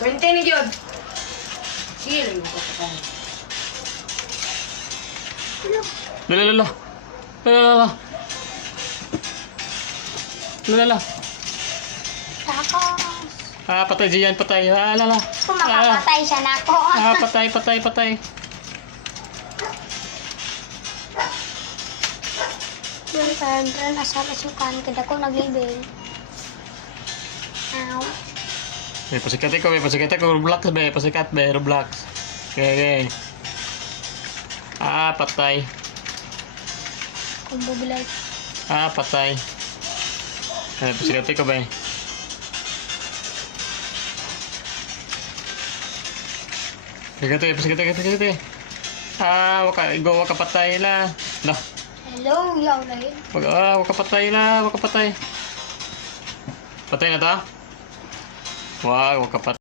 20 na yun. Sige, lang ko pa tayo. Lala. Lala. Lala. Tapos, Patay diyan, patay. Lala. kung makapatay siya na ako. Patay. Yung parang asal asukan kada ko naglibing. Ow. Pasikat ko, Roblox be, pasikat be, Roblox. Okay. Patay. Kung bubilay. Patay. Pasikat ko be. Pasikat. Waka patay la. Lah. Hello, yaw na yun. Waka patay la, Patay na ta? Wag ka patay.